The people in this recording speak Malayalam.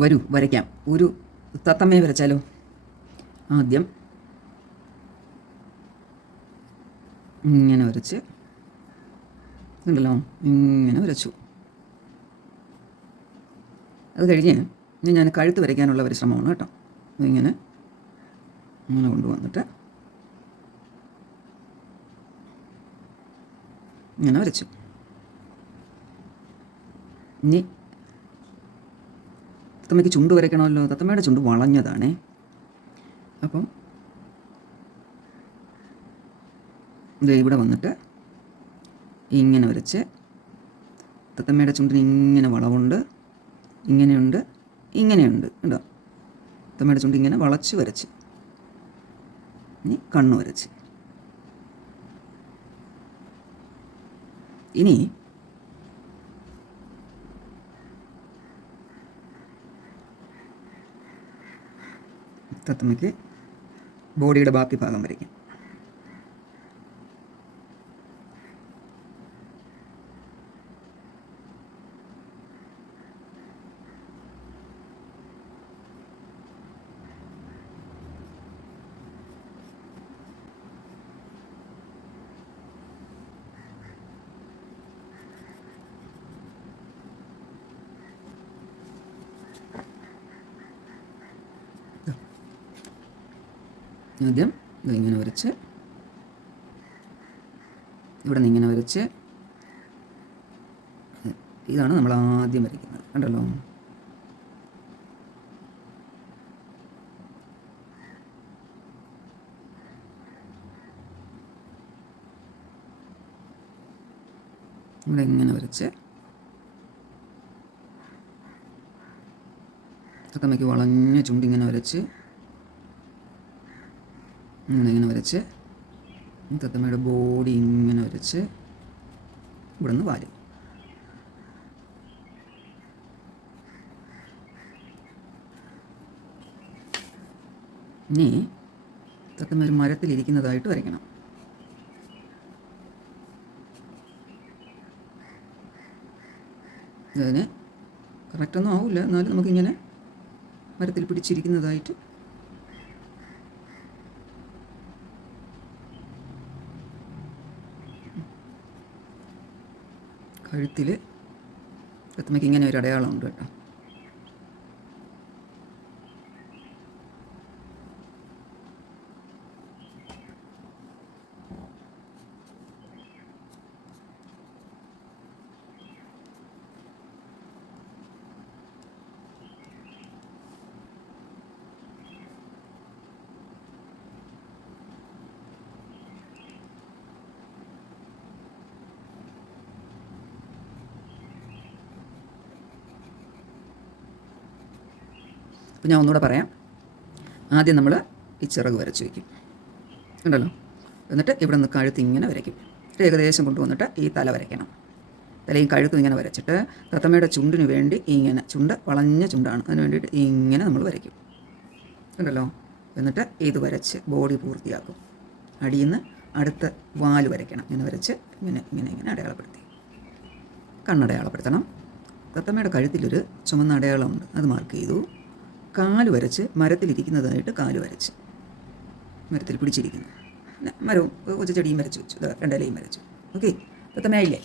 വരൂ വരയ്ക്കാം. ഒരു തത്തമ്മയെ വരച്ചാലോ? ആദ്യം ഇങ്ങനെ വരച്ച് ഉണ്ടല്ലോ, ഇങ്ങനെ വരച്ചു. അത് കഴിഞ്ഞ് ഞാൻ കഴുത്ത് വരയ്ക്കാനുള്ള പരിശ്രമമാണ് കേട്ടോ. ഇങ്ങനെ അങ്ങനെ കൊണ്ടുവന്നിട്ട് ഇങ്ങനെ വരച്ചു. ഇനി തത്തമ്മയ്ക്ക് ചുണ്ട് വരയ്ക്കണമല്ലോ. തത്തമ്മയുടെ ചുണ്ട് വളഞ്ഞതാണേ. അപ്പം ഇത് ഇവിടെ വന്നിട്ട് ഇങ്ങനെ വരച്ച്, തത്തമ്മയുടെ ചുണ്ടിന് ഇങ്ങനെ വളവുണ്ട്, ഇങ്ങനെയുണ്ട്, ഇങ്ങനെയുണ്ട് കേട്ടോ. തത്തമ്മയുടെ ചുണ്ട് ഇങ്ങനെ വളച്ച് വരച്ച്, ഇനി കണ്ണ് വരച്ച്. ഇനി തത്തമ്മയ്ക്ക് ബോഡിയുടെ ബാക്കി ഭാഗം വരയ്ക്കാം. ആദ്യം ഇതിങ്ങനെ വരച്ച്, ഇവിടെ നിന്ന് ഇങ്ങനെ വരച്ച്, ഇതാണ് നമ്മൾ ആദ്യം വരയ്ക്കുന്നത് കണ്ടല്ലോ. ഇവിടെ ഇങ്ങനെ വരച്ച്, തത്തമ്മയ്ക്ക് വളഞ്ഞ ചുണ്ടിങ്ങനെ വരച്ച്, ഇങ്ങനെ വരച്ച്, തത്തമ്മയുടെ ബോഡി ഇങ്ങനെ വരച്ച്, ഇവിടെ നിന്ന് വാല്. ഇനി തത്തമ്മ ഒരു മരത്തിലിരിക്കുന്നതായിട്ട് വരയ്ക്കണം. അതിന് കറക്റ്റൊന്നും ആവില്ല, എന്നാലും നമുക്കിങ്ങനെ മരത്തിൽ പിടിച്ചിരിക്കുന്നതായിട്ട് കഴുത്തിൽ തത്തമ്മയ്ക്ക് ഇങ്ങനെ ഒരു അടയാളമുണ്ട് കേട്ടോ. അപ്പോൾ ഞാൻ ഒന്നുകൂടെ പറയാം. ആദ്യം നമ്മൾ ഈ ചിറക് വരച്ച് വയ്ക്കും ഉണ്ടല്ലോ. എന്നിട്ട് ഇവിടെ നിന്ന് കഴുത്ത് ഇങ്ങനെ വരയ്ക്കും. ഏകദേശം കൊണ്ടുവന്നിട്ട് ഈ തല വരയ്ക്കണം. തലയും കഴുത്തും ഇങ്ങനെ വരച്ചിട്ട് തത്തമ്മയുടെ ചുണ്ടിന് വേണ്ടി ഇങ്ങനെ, ചുണ്ട് വളഞ്ഞ ചുണ്ടാണ്, അതിന് വേണ്ടിയിട്ട് ഇങ്ങനെ നമ്മൾ വരയ്ക്കും ഉണ്ടല്ലോ. എന്നിട്ട് ഇത് വരച്ച് ബോഡി പൂർത്തിയാക്കും. അടിയിൽ നിന്ന് അടുത്ത വാല് വരയ്ക്കണം. ഇങ്ങനെ വരച്ച് ഇങ്ങനെ ഇങ്ങനെ ഇങ്ങനെ അടയാളപ്പെടുത്തി കണ്ണടയാളപ്പെടുത്തണം. തത്തമ്മയുടെ കഴുത്തിലൊരു ചുമന്ന അടയാളമുണ്ട്, അത് മാർക്ക് ചെയ്തു. കാല് വരച്ച് മരത്തിലിരിക്കുന്നതായിട്ട് കാല് വരച്ച്, മരത്തിൽ പിടിച്ചിരിക്കുന്നു. പിന്നെ മരവും കൊച്ചു ചെടിയും വരച്ച് വെച്ചു, രണ്ടിലയും വരച്ചു. ഓക്കെ, തത്തമ്മയായില്ലേ?